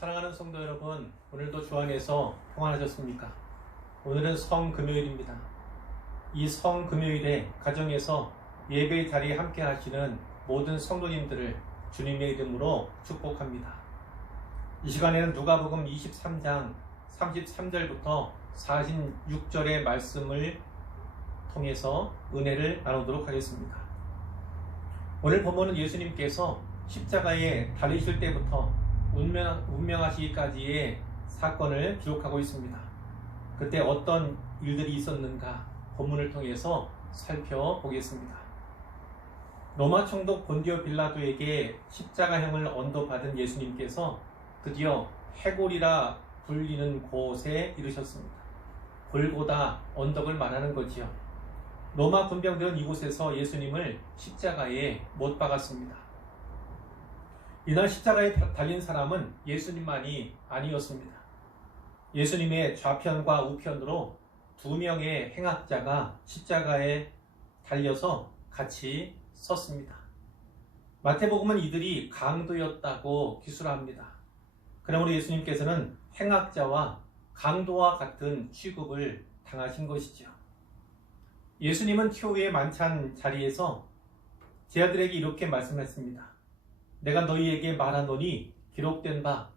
사랑하는 성도 여러분, 오늘도 주 안에서 평안하셨습니까? 오늘은 성금요일입니다. 이 성금요일에 가정에서 예배 자리에 함께 하시는 모든 성도님들을 주님의 이름으로 축복합니다. 이 시간에는 누가복음 23장 33절부터 46절의 말씀을 통해서 은혜를 나누도록 하겠습니다. 오늘 본문은 예수님께서 십자가에 달리실 때부터 운명하시기까지의 사건을 기록하고 있습니다. 그때 어떤 일들이 있었는가 본문을 통해서 살펴보겠습니다. 로마 총독 본디오 빌라도에게 십자가형을 언도받은 예수님께서 드디어 해골이라 불리는 곳에 이르셨습니다. 골고다 언덕을 말하는 거지요. 로마 군병들은 이곳에서 예수님을 십자가에 못 박았습니다. 이날 십자가에 달린 사람은 예수님만이 아니었습니다. 예수님의 좌편과 우편으로 두 명의 행악자가 십자가에 달려서 같이 섰습니다. 마태복음은 이들이 강도였다고 기술합니다. 그러므로 예수님께서는 행악자와 강도와 같은 취급을 당하신 것이죠. 예수님은 최후의 만찬 자리에서 제자들에게 이렇게 말씀했습니다. 내가 너희에게 말하노니 기록된 바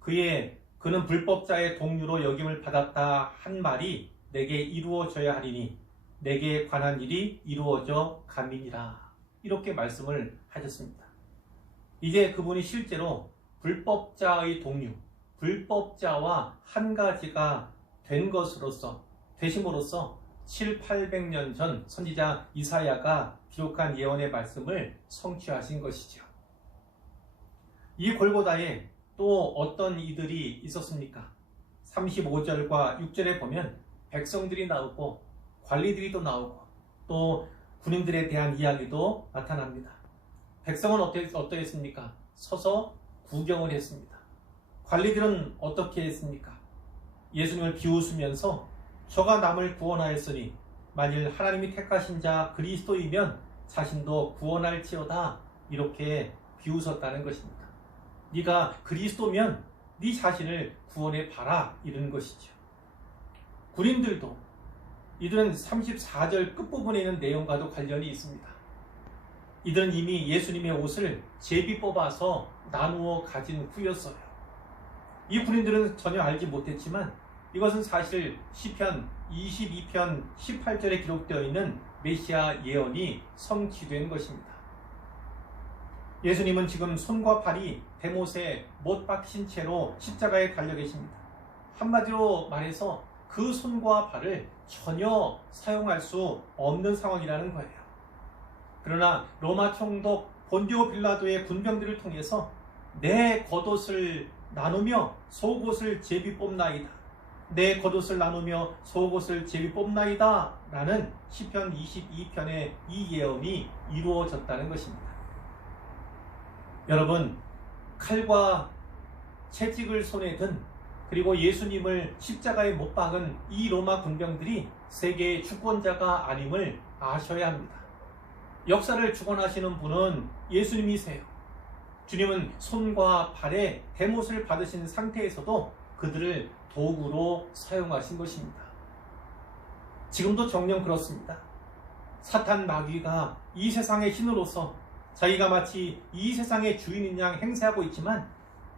그는 불법자의 동류로 여김을 받았다 한 말이 내게 이루어져야 하리니 내게 관한 일이 이루어져 감이니라. 이렇게 말씀을 하셨습니다. 이제 그분이 실제로 불법자의 동류, 불법자와 한 가지가 되심으로써 700~800년 전 선지자 이사야가 기록한 예언의 말씀을 성취하신 것이죠. 이 골고다에 또 어떤 이들이 있었습니까? 35절과 6절에 보면 백성들이 나오고 관리들이 또 나오고 또 군인들에 대한 이야기도 나타납니다. 백성은 어떠했습니까? 서서 구경을 했습니다. 관리들은 어떻게 했습니까? 예수님을 비웃으면서 저가 남을 구원하였으니 만일 하나님이 택하신 자 그리스도이면 자신도 구원할지어다 이렇게 비웃었다는 것입니다. 네가 그리스도면 네 자신을 구원해 봐라 이런 것이죠. 군인들도 이들은 34절 끝부분에 있는 내용과도 관련이 있습니다. 이들은 이미 예수님의 옷을 제비 뽑아서 나누어 가진 후였어요. 이 군인들은 전혀 알지 못했지만 이것은 사실 시편 22편 18절에 기록되어 있는 메시아 예언이 성취된 것입니다. 예수님은 지금 손과 발이 대못에 못 박힌 채로 십자가에 달려 계십니다. 한마디로 말해서 그 손과 발을 전혀 사용할 수 없는 상황이라는 거예요. 그러나 로마 총독 본디오 빌라도의 군병들을 통해서 내 겉옷을 나누며 속옷을 제비 뽑나이다. 내 겉옷을 나누며 속옷을 제비 뽑나이다 라는 시편 22편의 이 예언이 이루어졌다는 것입니다. 여러분, 칼과 채찍을 손에 든 그리고 예수님을 십자가에 못 박은 이 로마 군병들이 세계의 주권자가 아님을 아셔야 합니다. 역사를 주관하시는 분은 예수님이세요. 주님은 손과 발에 대못을 받으신 상태에서도 그들을 도구로 사용하신 것입니다. 지금도 정녕 그렇습니다. 사탄 마귀가 이 세상의 신으로서 자기가 마치 이 세상의 주인인 양 행세하고 있지만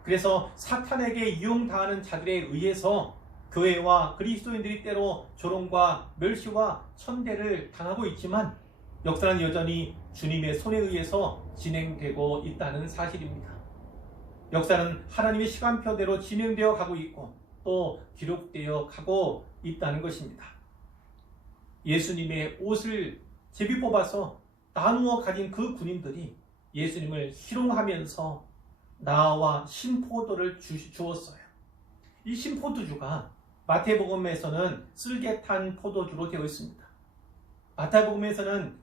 그래서 사탄에게 이용당하는 자들에 의해서 교회와 그리스도인들이 때로 조롱과 멸시와 천대를 당하고 있지만 역사는 여전히 주님의 손에 의해서 진행되고 있다는 사실입니다. 역사는 하나님의 시간표대로 진행되어 가고 있고 또 기록되어 가고 있다는 것입니다. 예수님의 옷을 제비 뽑아서 나누어 가진 그 군인들이 예수님을 희롱하면서 나와 신포도를 주었어요. 이 신포도주가 마태복음에서는 쓸개 탄 포도주로 되어 있습니다. 마태복음에서는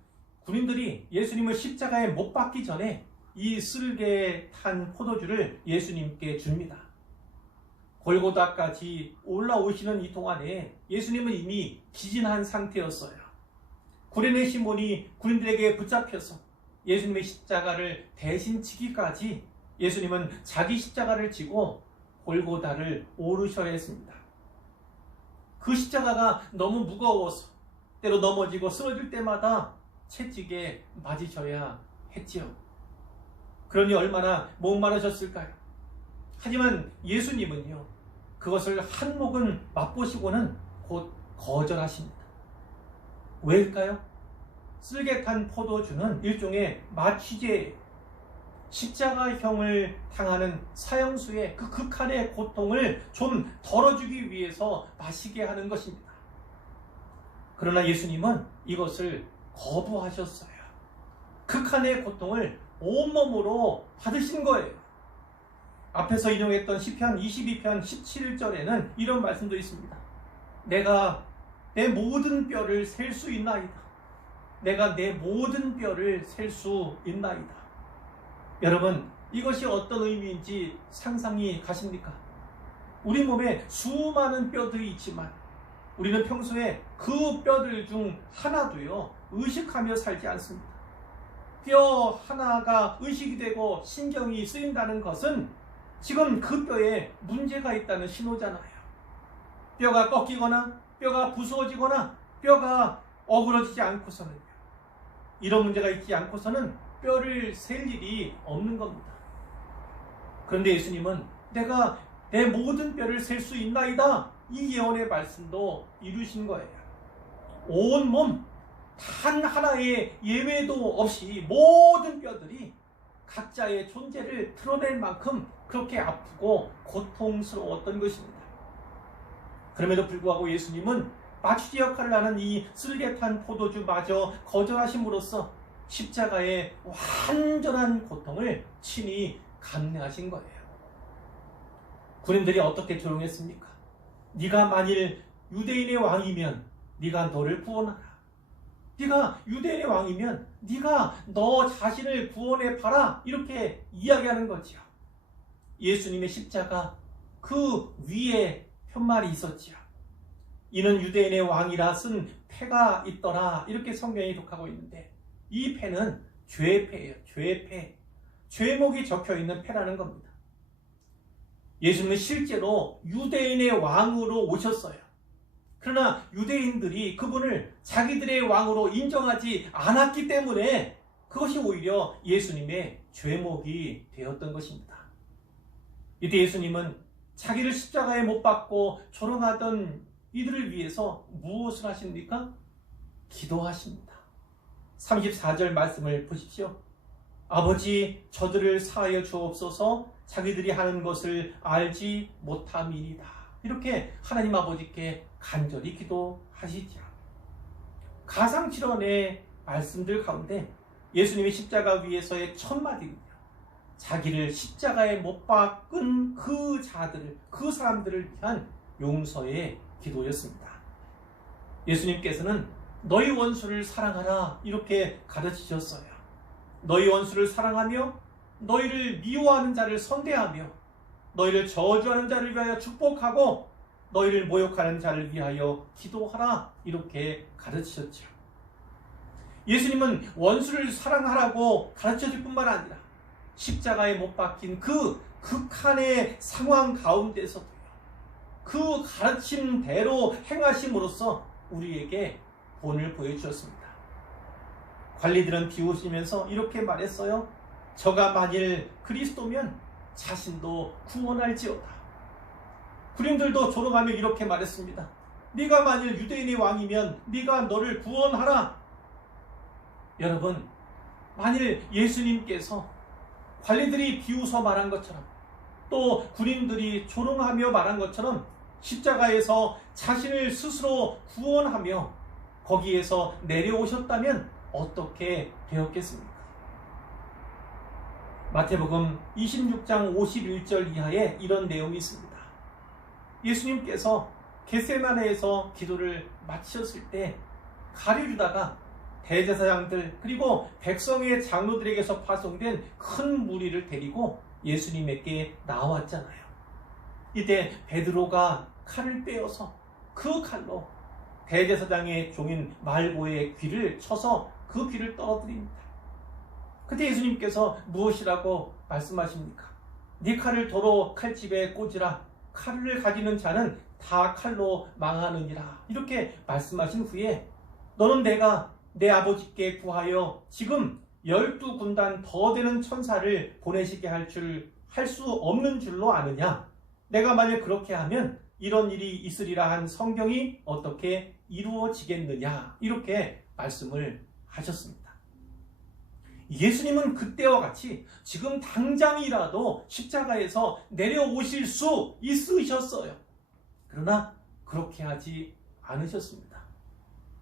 군인들이 예수님을 십자가에 못 박기 전에 이 쓸개 탄 포도주를 예수님께 줍니다. 골고다까지 올라오시는 이 동안에 예수님은 이미 기진한 상태였어요. 구레네 시몬이 군인들에게 붙잡혀서 예수님의 십자가를 대신 지기까지 예수님은 자기 십자가를 지고 골고다를 오르셔야 했습니다. 그 십자가가 너무 무거워서 때로 넘어지고 쓰러질 때마다 채찍에 맞으셔야 했지요. 그러니 얼마나 목마르셨을까요? 하지만 예수님은요, 그것을 한 모금 맛보시고는 곧 거절하십니다. 왜일까요? 쓸개 탄 포도주는 일종의 마취제예요. 십자가형을 당하는 사형수의 그 극한의 고통을 좀 덜어주기 위해서 마시게 하는 것입니다. 그러나 예수님은 이것을 거부하셨어요. 극한의 고통을 온몸으로 받으신 거예요. 앞에서 인용했던 시편 22편 17절에는 이런 말씀도 있습니다. 내가 내 모든 뼈를 셀 수 있나이다. 내가 내 모든 뼈를 셀 수 있나이다. 여러분, 이것이 어떤 의미인지 상상이 가십니까? 우리 몸에 수많은 뼈들이 있지만 우리는 평소에 그 뼈들 중 하나도요, 의식하며 살지 않습니다. 뼈 하나가 의식이 되고 신경이 쓰인다는 것은 지금 그 뼈에 문제가 있다는 신호잖아요. 뼈가 꺾이거나 뼈가 부수어지거나 뼈가 어그러지지 않고서는, 이런 문제가 있지 않고서는 뼈를 셀 일이 없는 겁니다. 그런데 예수님은 내가 내 모든 뼈를 셀 수 있나이다, 이 예언의 말씀도 이루신 거예요. 온 몸 단 하나의 예외도 없이 모든 뼈들이 각자의 존재를 드러낼 만큼 그렇게 아프고 고통스러웠던 것입니다. 그럼에도 불구하고 예수님은 마취제 역할을 하는 이 쓸개탄 포도주마저 거절하심으로써 십자가의 완전한 고통을 친히 감내하신 거예요. 군인들이 어떻게 조롱했습니까? 네가 만일 유대인의 왕이면 네가 너를 구원하라. 네가 유대인의 왕이면 네가 너 자신을 구원해 봐라, 이렇게 이야기하는 거지요. 예수님의 십자가 그 위에 푯말이 있었지요. 이는 유대인의 왕이라 쓴 패가 있더라, 이렇게 성경이 기록하고 있는데, 이 패는 죄패예요. 죄패. 죄목이 적혀있는 패라는 겁니다. 예수님은 실제로 유대인의 왕으로 오셨어요. 그러나 유대인들이 그분을 자기들의 왕으로 인정하지 않았기 때문에 그것이 오히려 예수님의 죄목이 되었던 것입니다. 이때 예수님은 자기를 십자가에 못 박고 조롱하던 이들을 위해서 무엇을 하십니까? 기도하십니다. 34절 말씀을 보십시오. 아버지, 저들을 사하여 주옵소서, 자기들이 하는 것을 알지 못함이니이다. 이렇게 하나님 아버지께 간절히 기도하시죠. 가상칠언의 말씀들 가운데 예수님의 십자가 위에서의 첫 마디는요, 자기를 십자가에 못 박은 그 자들을, 그 사람들을 위한 용서의 기도였습니다. 예수님께서는 너희 원수를 사랑하라, 이렇게 가르치셨어요. 너희 원수를 사랑하며 너희를 미워하는 자를 선대하며 너희를 저주하는 자를 위하여 축복하고 너희를 모욕하는 자를 위하여 기도하라, 이렇게 가르치셨죠. 예수님은 원수를 사랑하라고 가르쳐줄 뿐만 아니라 십자가에 못 박힌 그 극한의 상황 가운데서도요, 그 가르침대로 행하심으로써 우리에게 본을 보여주셨습니다. 관리들은 비웃으면서 이렇게 말했어요. 저가 만일 그리스도면 자신도 구원할지어다. 군인들도 조롱하며 이렇게 말했습니다. 네가 만일 유대인의 왕이면 네가 너를 구원하라. 여러분, 만일 예수님께서 관리들이 비웃어 말한 것처럼, 또 군인들이 조롱하며 말한 것처럼 십자가에서 자신을 스스로 구원하며 거기에서 내려오셨다면 어떻게 되었겠습니까? 마태복음 26장 51절 이하에 이런 내용이 있습니다. 예수님께서 겟세마네에서 기도를 마치셨을 때 가르주다가 대제사장들 그리고 백성의 장로들에게서 파송된 큰 무리를 데리고 예수님에게 나왔잖아요. 이때 베드로가 칼을 빼어서 그 칼로 대제사장의 종인 말고의 귀를 쳐서 그 귀를 떨어뜨립니다. 그때 예수님께서 무엇이라고 말씀하십니까? 네 칼을 도로 칼집에 꽂으라. 칼을 가지는 자는 다 칼로 망하느니라. 이렇게 말씀하신 후에 너는 내가 내 아버지께 구하여 지금 12군단 더 되는 천사를 보내시게 할 수 없는 줄로 아느냐? 내가 만약 그렇게 하면 이런 일이 있으리라 한 성경이 어떻게 이루어지겠느냐? 이렇게 말씀을 하셨습니다. 예수님은 그때와 같이 지금 당장이라도 십자가에서 내려오실 수 있으셨어요. 그러나 그렇게 하지 않으셨습니다.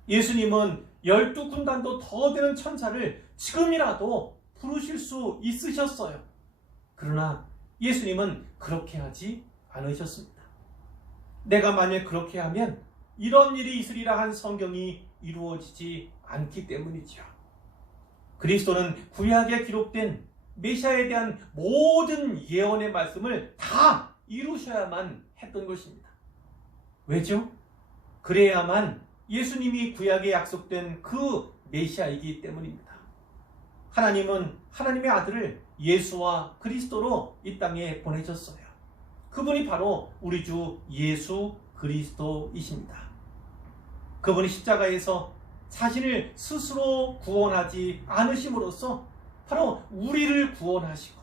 예수님은 12군단도 더 되는 천사를 지금이라도 부르실 수 있으셨어요. 그러나 예수님은 그렇게 하지 않으셨습니다. 내가 만약 그렇게 하면 이런 일이 있으리라 한 성경이 이루어지지 않기 때문이죠. 그리스도는 구약에 기록된 메시아에 대한 모든 예언의 말씀을 다 이루셔야만 했던 것입니다. 왜죠? 그래야만 예수님이 구약에 약속된 그 메시아이기 때문입니다. 하나님은 하나님의 아들을 예수와 그리스도로 이 땅에 보내셨어요. 그분이 바로 우리 주 예수 그리스도이십니다. 그분이 십자가에서 자신을 스스로 구원하지 않으심으로써 바로 우리를 구원하시고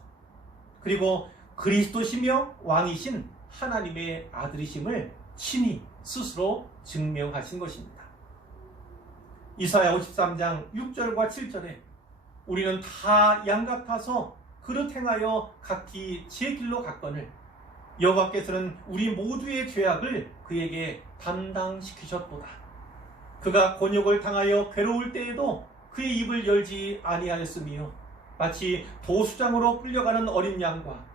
그리고 그리스도시며 왕이신 하나님의 아들이심을 친히 스스로 증명하신 것입니다. 이사야 53장 6절과 7절에 우리는 다 양 같아서 그릇 행하여 각기 제 길로 갔거늘 여호와께서는 우리 모두의 죄악을 그에게 담당시키셨도다. 그가 곤욕을 당하여 괴로울 때에도 그의 입을 열지 아니하였으며 마치 도수장으로 끌려가는 어린 양과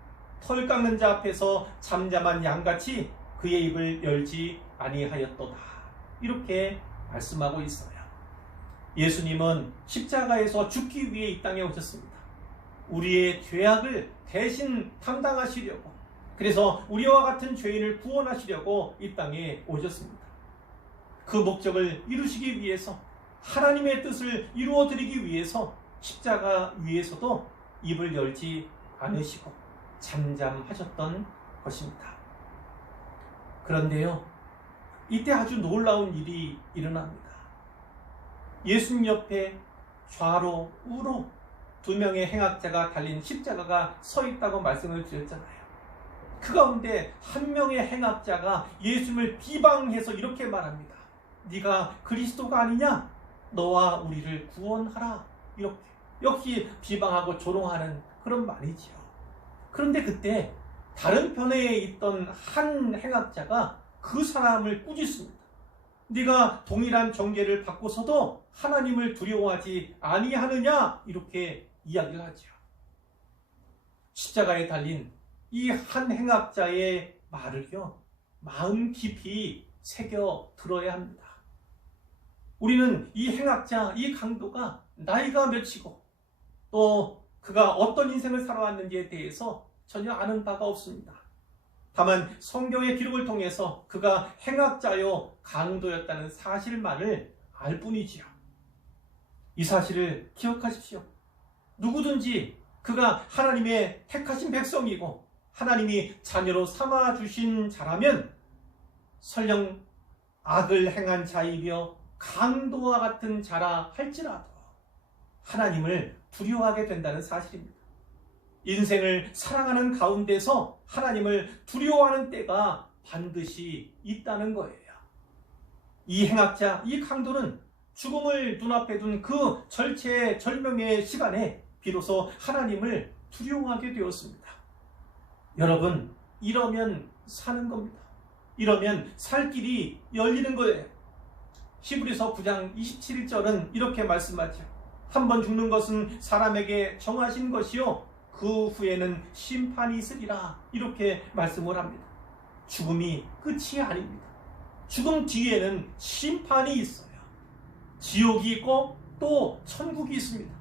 털 깎는 자 앞에서 잠잠한 양같이 그의 입을 열지 아니하였도다. 이렇게 말씀하고 있어요. 예수님은 십자가에서 죽기 위해 이 땅에 오셨습니다. 우리의 죄악을 대신 담당하시려고, 그래서 우리와 같은 죄인을 구원하시려고 이 땅에 오셨습니다. 그 목적을 이루시기 위해서, 하나님의 뜻을 이루어드리기 위해서 십자가 위에서도 입을 열지 않으시고 잠잠하셨던 것입니다. 그런데요, 이때 아주 놀라운 일이 일어납니다. 예수님 옆에 좌로 우로 두 명의 행악자가 달린 십자가가 서 있다고 말씀을 드렸잖아요. 그 가운데 한 명의 행악자가 예수님을 비방해서 이렇게 말합니다. 네가 그리스도가 아니냐? 너와 우리를 구원하라. 이렇게 역시 비방하고 조롱하는 그런 말이지요. 그런데 그때 다른 편에 있던 한 행악자가 그 사람을 꾸짖습니다. 네가 동일한 정죄를 받고서도 하나님을 두려워하지 아니하느냐? 이렇게 이야기를 하죠. 십자가에 달린 이 한 행악자의 말을요, 마음 깊이 새겨 들어야 합니다. 우리는 이 행악자, 이 강도가 나이가 몇이고 또 그가 어떤 인생을 살아왔는지에 대해서 전혀 아는 바가 없습니다. 다만 성경의 기록을 통해서 그가 행악자요 강도였다는 사실만을 알 뿐이지요. 이 사실을 기억하십시오. 누구든지 그가 하나님의 택하신 백성이고 하나님이 자녀로 삼아주신 자라면 설령 악을 행한 자이며 강도와 같은 자라 할지라도 하나님을 두려워하게 된다는 사실입니다. 인생을 살아가는 가운데서 하나님을 두려워하는 때가 반드시 있다는 거예요. 이 행악자, 이 강도는 죽음을 눈앞에 둔 그 절체절명의 시간에 비로소 하나님을 두려워하게 되었습니다. 여러분, 이러면 사는 겁니다. 이러면 살 길이 열리는 거예요. 히브리서 9장 27절은 이렇게 말씀하죠. 한 번 죽는 것은 사람에게 정하신 것이요 그 후에는 심판이 있으리라. 이렇게 말씀을 합니다. 죽음이 끝이 아닙니다. 죽음 뒤에는 심판이 있어요. 지옥이 있고 또 천국이 있습니다.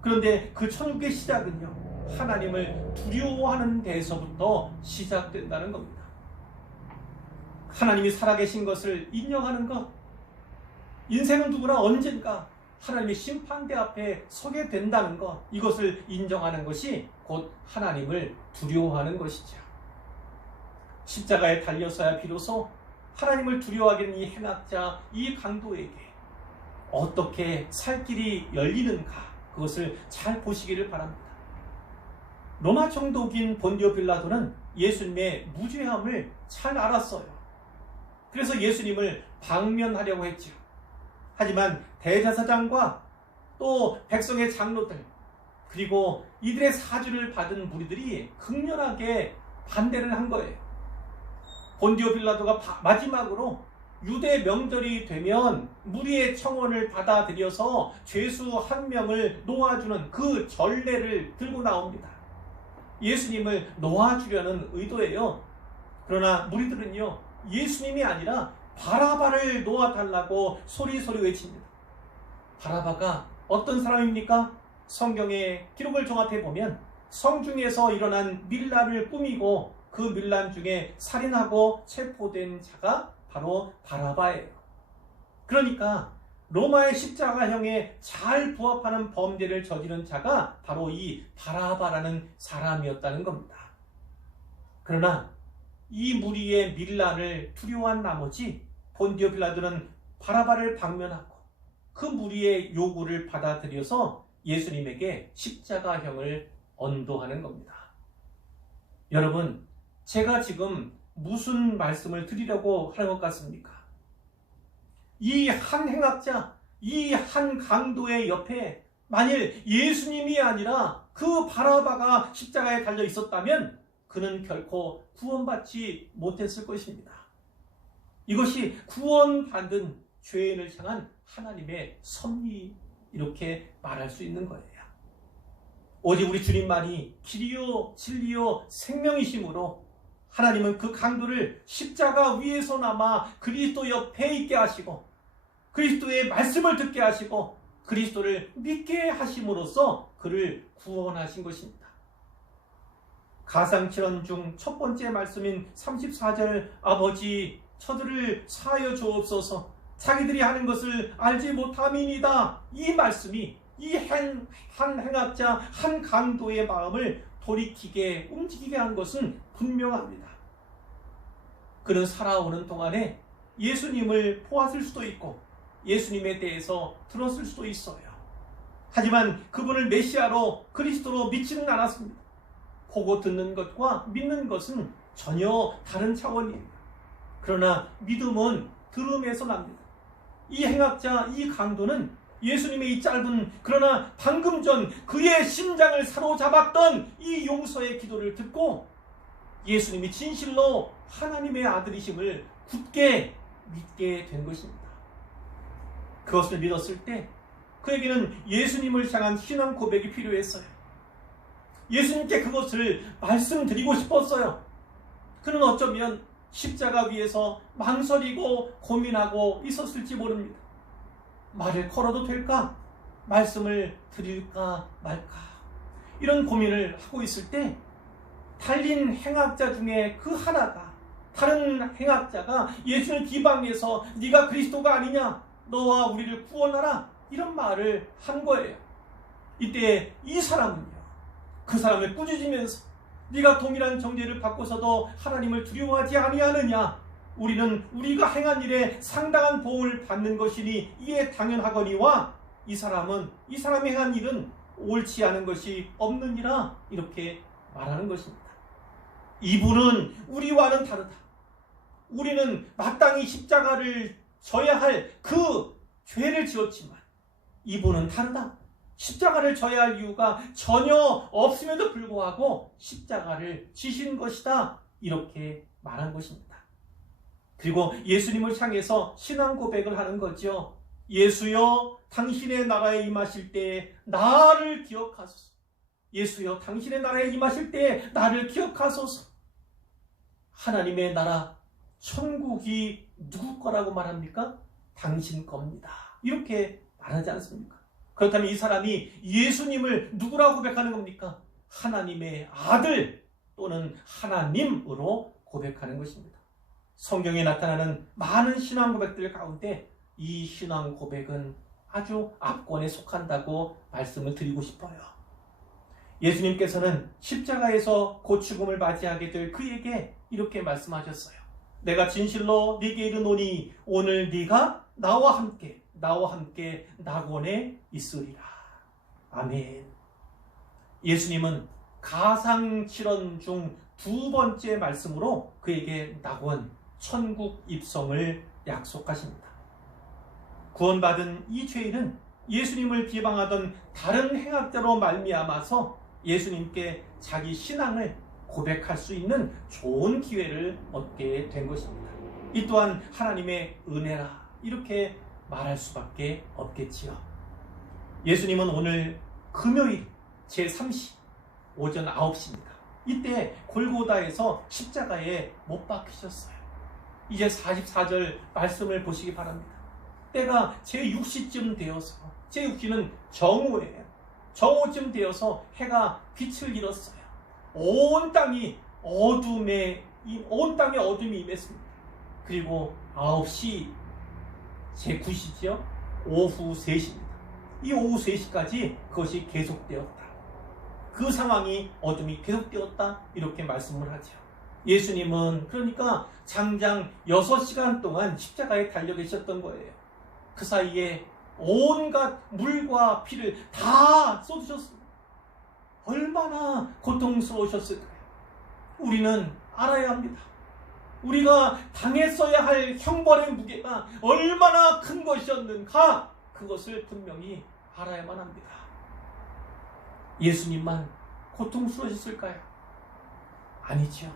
그런데 그 천국의 시작은요, 하나님을 두려워하는 데서부터 시작된다는 겁니다. 하나님이 살아계신 것을 인정하는 것, 인생은 누구나 언젠가 하나님의 심판대 앞에 서게 된다는 것, 이것을 인정하는 것이 곧 곧 하나님을 두려워하는 것이죠. 십자가에 달려서야 비로소 하나님을 두려워하게 된 이 행악자, 이 강도에게 어떻게 살 길이 열리는가, 그것을 잘 보시기를 바랍니다. 로마 총독인 본디오 빌라도는 예수님의 무죄함을 잘 알았어요. 그래서 예수님을 방면하려고 했죠. 하지만 대제사장과 또 백성의 장로들, 그리고 이들의 사주를 받은 무리들이 극렬하게 반대를 한 거예요. 본디오 빌라도가 마지막으로 유대 명절이 되면 무리의 청원을 받아들여서 죄수 한 명을 놓아주는 그 전례를 들고 나옵니다. 예수님을 놓아주려는 의도예요. 그러나 무리들은요, 예수님이 아니라 바라바를 놓아달라고 소리소리 외칩니다. 바라바가 어떤 사람입니까? 성경의 기록을 종합해 보면 성중에서 일어난 밀란을 꾸미고 그 밀란 중에 살인하고 체포된 자가 바로 바라바예요. 그러니까 로마의 십자가형에 잘 부합하는 범죄를 저지른 자가 바로 이 바라바라는 사람이었다는 겁니다. 그러나 이 무리의 밀란을 두려워한 나머지 본디오 빌라도는 바라바를 방면하고 그 무리의 요구를 받아들여서 예수님에게 십자가형을 언도하는 겁니다. 여러분, 제가 지금 무슨 말씀을 드리려고 하는 것 같습니까? 이 한 행악자, 이 한 강도의 옆에 만일 예수님이 아니라 그 바라바가 십자가에 달려 있었다면 그는 결코 구원받지 못했을 것입니다. 이것이 구원받은 죄인을 향한 하나님의 섭리, 이렇게 말할 수 있는 거예요. 오직 우리 주님만이 길이요 진리요 생명이심으로 하나님은 그 강도를 십자가 위에서나마 그리스도 옆에 있게 하시고 그리스도의 말씀을 듣게 하시고 그리스도를 믿게 하심으로써 그를 구원하신 것입니다. 가상칠언 중 첫 번째 말씀인 34절 아버지 저들을 사하여 주옵소서 자기들이 하는 것을 알지 못함이니이다. 이 말씀이 이 한 행악자, 한 강도의 마음을 돌이키게 움직이게 한 것은 분명합니다. 그는 살아오는 동안에 예수님을 보았을 수도 있고 예수님에 대해서 들었을 수도 있어요. 하지만 그분을 메시아로 그리스도로 믿지는 않았습니다. 보고 듣는 것과 믿는 것은 전혀 다른 차원이에요. 그러나 믿음은 들음에서 납니다. 이 행악자, 이 강도는 예수님의 이 짧은 그러나 방금 전 그의 심장을 사로잡았던 이 용서의 기도를 듣고 예수님이 진실로 하나님의 아들이심을 굳게 믿게 된 것입니다. 그것을 믿었을 때 그에게는 예수님을 향한 신앙 고백이 필요했어요. 예수님께 그것을 말씀드리고 싶었어요. 그는 어쩌면 십자가 위에서 망설이고 고민하고 있었을지 모릅니다. 말을 걸어도 될까? 말씀을 드릴까 말까? 이런 고민을 하고 있을 때 달린 행악자 중에 그 하나가, 다른 행악자가 예수를 비방해서 네가 그리스도가 아니냐? 너와 우리를 구원하라. 이런 말을 한 거예요. 이때 이 사람은요, 그 사람을 꾸짖으면서 네가 동일한 정죄를 받고서도 하나님을 두려워하지 아니하느냐? 우리는 우리가 행한 일에 상당한 보응을 받는 것이니 이에 당연하거니와 이 사람이 행한 일은 옳지 않은 것이 없느니라. 이렇게 말하는 것입니다. 이분은 우리와는 다르다. 우리는 마땅히 십자가를 져야 할 그 죄를 지었지만 이분은 다르다. 십자가를 져야 할 이유가 전혀 없음에도 불구하고 십자가를 지신 것이다. 이렇게 말한 것입니다. 그리고 예수님을 향해서 신앙 고백을 하는 거죠. 예수여, 당신의 나라에 임하실 때에 나를 기억하소서. 예수여, 당신의 나라에 임하실 때에 나를 기억하소서. 하나님의 나라, 천국이 누구 거라고 말합니까? 당신 겁니다. 이렇게 말하지 않습니까? 그렇다면 이 사람이 예수님을 누구라고 고백하는 겁니까? 하나님의 아들 또는 하나님으로 고백하는 것입니다. 성경에 나타나는 많은 신앙 고백들 가운데 이 신앙 고백은 아주 압권에 속한다고 말씀을 드리고 싶어요. 예수님께서는 십자가에서 곧 죽음을 맞이하게 될 그에게 이렇게 말씀하셨어요. 내가 진실로 네게 이르노니 오늘 네가 나와 함께 낙원에 있으리라. 아멘. 예수님은 가상칠언 중 두 번째 말씀으로 그에게 낙원, 천국 입성을 약속하십니다. 구원받은 이 죄인은 예수님을 비방하던 다른 행악자로 말미암아서 예수님께 자기 신앙을 고백할 수 있는 좋은 기회를 얻게 된 것입니다. 이 또한 하나님의 은혜라 이렇게 말할 수밖에 없겠지요. 예수님은 오늘 금요일 제3시 오전 9시입니다. 이때 골고다에서 십자가에 못 박히셨어요. 이제 44절 말씀을 보시기 바랍니다. 때가 제6시쯤 되어서, 제6시는 정오예요. 정오쯤 되어서 해가 빛을 잃었어요. 온 땅에 어둠이 임했습니다. 그리고 9시 제9시죠. 오후 3시입니다. 이 오후 3시까지 그것이 계속되었다. 그 상황이 어둠이 계속되었다. 이렇게 말씀을 하죠. 예수님은 그러니까 장장 6시간 동안 십자가에 달려 계셨던 거예요. 그 사이에 온갖 물과 피를 다 쏟으셨습니다. 얼마나 고통스러우셨을까요? 우리는 알아야 합니다. 우리가 당했어야 할 형벌의 무게가 얼마나 큰 것이었는가, 그것을 분명히 알아야만 합니다. 예수님만 고통스러우셨을까요? 아니죠.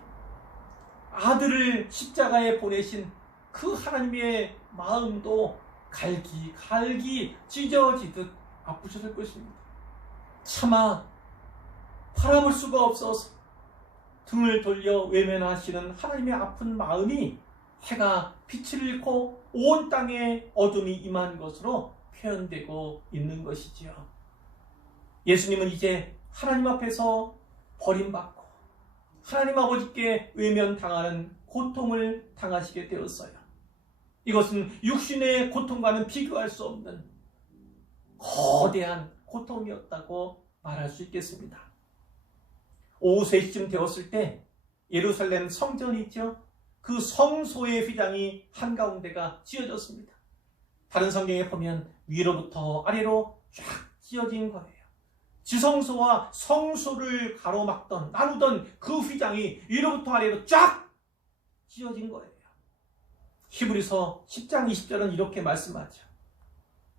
아들을 십자가에 보내신 그 하나님의 마음도 갈기 찢어지듯 아프셨을 것입니다. 차마 바라볼 수가 없어서 등을 돌려 외면하시는 하나님의 아픈 마음이 해가 빛을 잃고 온 땅에 어둠이 임한 것으로 표현되고 있는 것이지요. 예수님은 이제 하나님 앞에서 버림받고 하나님 아버지께 외면당하는 고통을 당하시게 되었어요. 이것은 육신의 고통과는 비교할 수 없는 거대한 고통이었다고 말할 수 있겠습니다. 오후 3시쯤 되었을 때 예루살렘 성전이 있죠. 그 성소의 휘장이 한가운데가 찢어졌습니다. 다른 성경에 보면 위로부터 아래로 쫙 찢어진 거예요. 지성소와 성소를 가로막던 나누던 그 휘장이 위로부터 아래로 쫙 찢어진 거예요. 히브리서 10장 20절은 이렇게 말씀하죠.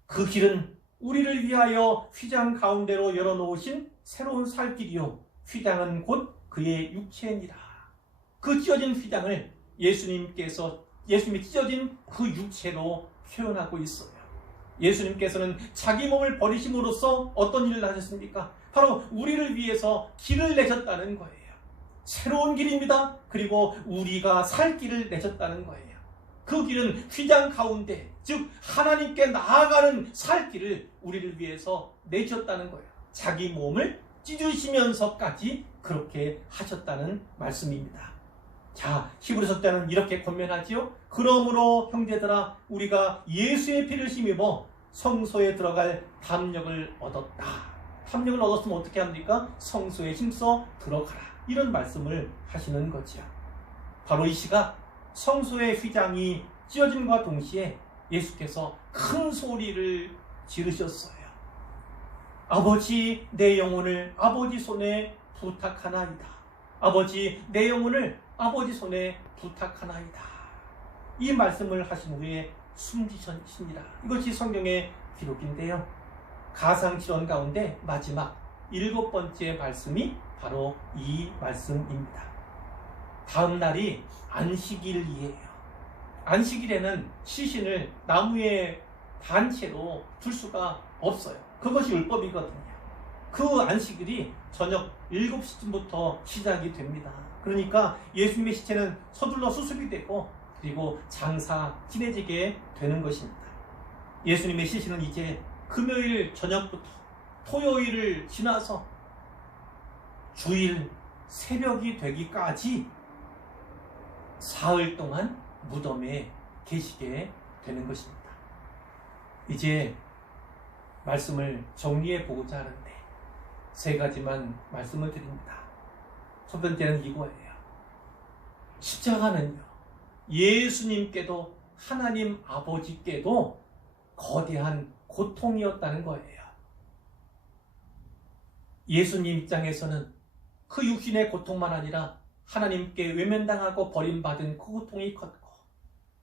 그 길은 우리를 위하여 휘장 가운데로 열어놓으신 새로운 살길이요 휘장은 곧 그의 육체니라. 그 찢어진 휘장을 예수님이 찢어진 그 육체로 표현하고 있어요. 예수님께서는 자기 몸을 버리심으로써 어떤 일을 하셨습니까? 바로 우리를 위해서 길을 내셨다는 거예요. 새로운 길입니다. 그리고 우리가 살 길을 내셨다는 거예요. 그 길은 휘장 가운데, 즉 하나님께 나아가는 살 길을 우리를 위해서 내셨다는 거예요. 자기 몸을 찢으시면서까지 그렇게 하셨다는 말씀입니다. 자, 히브리서 때는 이렇게 권면하지요. 그러므로 형제들아 우리가 예수의 피를 힘입어 성소에 들어갈 담력을 얻었다. 담력을 얻었으면 어떻게 합니까? 성소에 힘써 들어가라. 이런 말씀을 하시는 거지요. 바로 이 시각 성소의 휘장이 찢어짐과 동시에 예수께서 큰 소리를 지르셨어요. 아버지 내 영혼을 아버지 손에 부탁하나이다. 아버지 내 영혼을 아버지 손에 부탁하나이다. 이 말씀을 하신 후에 숨지셨습니다. 이것이 성경의 기록인데요. 가상칠언 가운데 마지막 7번째 말씀이 바로 이 말씀입니다. 다음 날이 안식일이에요. 안식일에는 시신을 나무에 단채로 둘 수가 없어요. 그것이 율법이거든요. 그 안식일이 저녁 7시쯤부터 시작이 됩니다. 그러니까 예수님의 시체는 서둘러 수습이 되고 그리고 장사 지내지게 되는 것입니다. 예수님의 시신은 이제 금요일 저녁부터 토요일을 지나서 주일 새벽이 되기까지 사흘 동안 무덤에 계시게 되는 것입니다. 이제 말씀을 정리해 보고자 하는데 세 가지만 말씀을 드립니다. 첫 번째는 이거예요. 십자가는요, 예수님께도 하나님 아버지께도 거대한 고통이었다는 거예요. 예수님 입장에서는 그 육신의 고통만 아니라 하나님께 외면당하고 버림받은 그 고통이 컸고,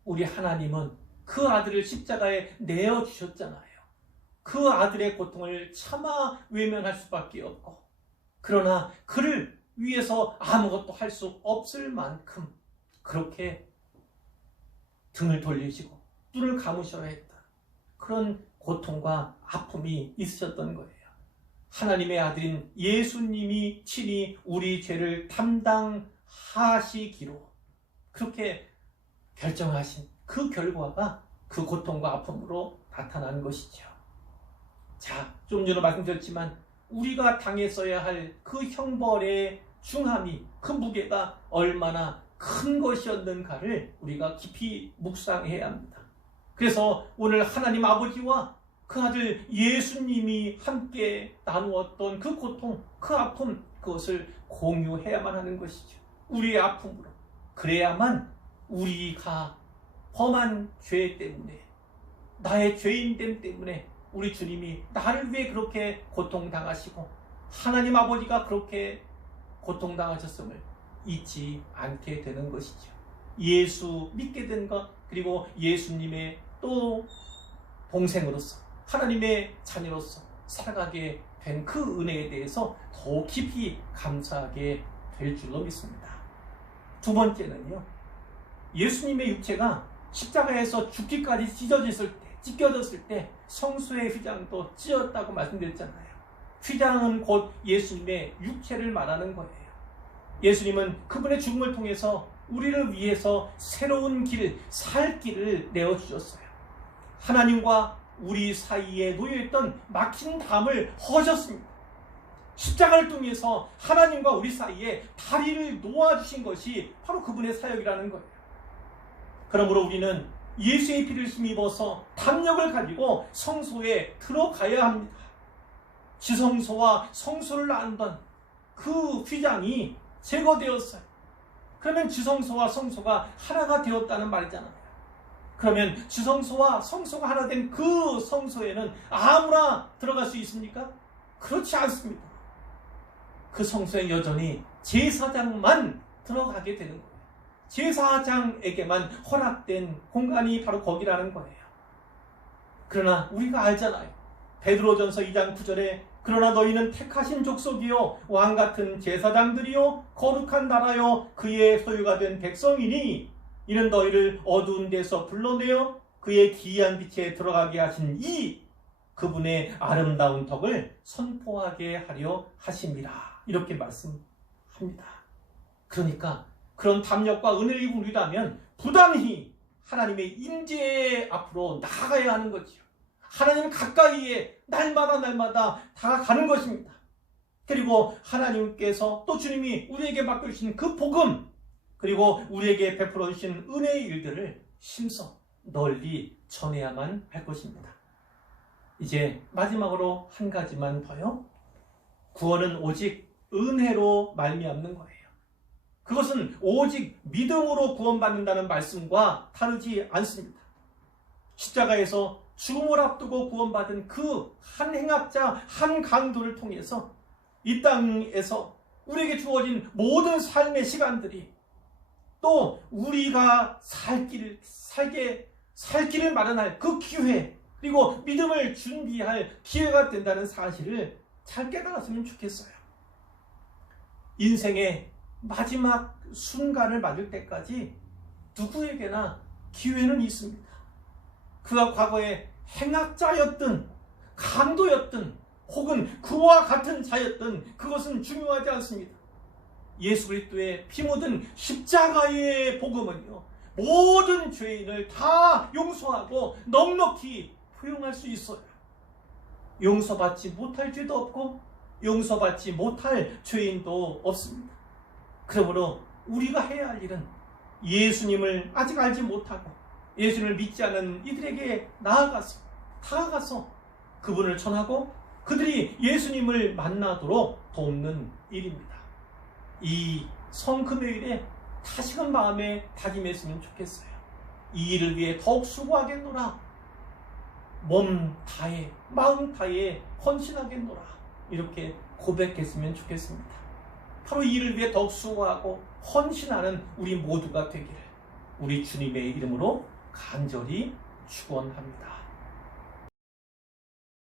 우리 하나님은 그 아들을 십자가에 내어주셨잖아요. 그 아들의 고통을 차마 외면할 수밖에 없고, 그러나 그를 위해서 아무것도 할 수 없을 만큼 그렇게 등을 돌리시고 눈을 감으셔야 했다. 그런 고통과 아픔이 있으셨던 거예요. 하나님의 아들인 예수님이 친히 우리 죄를 담당하시기로 그렇게 결정하신 그 결과가 그 고통과 아픔으로 나타난 것이죠. 자, 좀 전에 말씀드렸지만 우리가 당했어야 할 그 형벌의 중함이, 그 무게가 얼마나 큰 것이었는가를 우리가 깊이 묵상해야 합니다. 그래서 오늘 하나님 아버지와 그 아들 예수님이 함께 나누었던 그 고통, 그 아픔, 그것을 공유해야만 하는 것이죠. 우리의 아픔으로. 그래야만 우리가 범한 죄 때문에, 나의 죄인됨 때문에 우리 주님이 나를 위해 그렇게 고통당하시고 하나님 아버지가 그렇게 고통당하셨음을 잊지 않게 되는 것이죠. 예수 믿게 된 것, 그리고 예수님의 또 동생으로서 하나님의 자녀로서 살아가게 된 그 은혜에 대해서 더 깊이 감사하게 될 줄로 믿습니다. 두 번째는요, 예수님의 육체가 십자가에서 죽기까지 찢겨졌을 때 성소의 휘장도 찢었다고 말씀드렸잖아요. 휘장은 곧 예수님의 육체를 말하는 거예요. 예수님은 그분의 죽음을 통해서 우리를 위해서 새로운 길, 살 길을 내어주셨어요. 하나님과 우리 사이에 놓여있던 막힌 담을 허셨습니다. 십자가를 통해서 하나님과 우리 사이에 다리를 놓아주신 것이 바로 그분의 사역이라는 거예요. 그러므로 우리는 예수의 피를 힘입어서 담력을 가지고 성소에 들어가야 합니다. 지성소와 성소를 나눈던 그 휘장이 제거되었어요. 그러면 지성소와 성소가 하나가 되었다는 말이잖아요. 그러면 지성소와 성소가 하나 된 그 성소에는 아무나 들어갈 수 있습니까? 그렇지 않습니다. 그 성소에 여전히 제사장만 들어가게 되는 거예요. 제사장에게만 허락된 공간이 바로 거기라는 거예요. 그러나 우리가 알잖아요. 베드로전서 2장 9절에 그러나 너희는 택하신 족속이요 왕같은 제사장들이요 거룩한 나라요 그의 소유가 된 백성이니 이는 너희를 어두운 데서 불러내어 그의 기이한 빛에 들어가게 하신 이 그분의 아름다운 덕을 선포하게 하려 하심이라. 이렇게 말씀합니다. 그러니까 그런 담력과 은혜를 입은 우리라면 부단히 하나님의 임재 앞으로 나아가야 하는 거지요. 하나님 가까이에 날마다 다가가는 것입니다. 그리고 하나님께서 또 주님이 우리에게 맡겨주신 그 복음, 그리고 우리에게 베풀어 주신 은혜의 일들을 심서 널리 전해야만 할 것입니다. 이제 마지막으로 한 가지만 더요. 구원은 오직 은혜로 말미암는 거예요. 그것은 오직 믿음으로 구원받는다는 말씀과 다르지 않습니다. 십자가에서 죽음을 앞두고 구원받은 그 한 행악자, 한 강도를 통해서 이 땅에서 우리에게 주어진 모든 삶의 시간들이 또 우리가 살 길을 마련할 그 기회, 그리고 믿음을 준비할 기회가 된다는 사실을 잘 깨달았으면 좋겠어요. 인생의 마지막 순간을 맞을 때까지 누구에게나 기회는 있습니다. 그가 과거에 행악자였든 강도였든 혹은 그와 같은 자였든 그것은 중요하지 않습니다. 예수 그리스도의 피 묻은 십자가의 복음은요, 모든 죄인을 다 용서하고 넉넉히 포용할 수 있어요. 용서받지 못할 죄도 없고 용서받지 못할 죄인도 없습니다. 그러므로 우리가 해야 할 일은 예수님을 아직 알지 못하고 예수님을 믿지 않은 이들에게 다가가서 그분을 전하고 그들이 예수님을 만나도록 돕는 일입니다. 이 성금요일에 다시금 마음에 다짐했으면 좋겠어요. 이 일을 위해 더욱 수고하겠노라. 몸 다해 마음 다해 헌신하겠노라. 이렇게 고백했으면 좋겠습니다. 바로 이 일을 위해 더욱 수고하고 헌신하는 우리 모두가 되기를 우리 주님의 이름으로 간절히 축원합니다.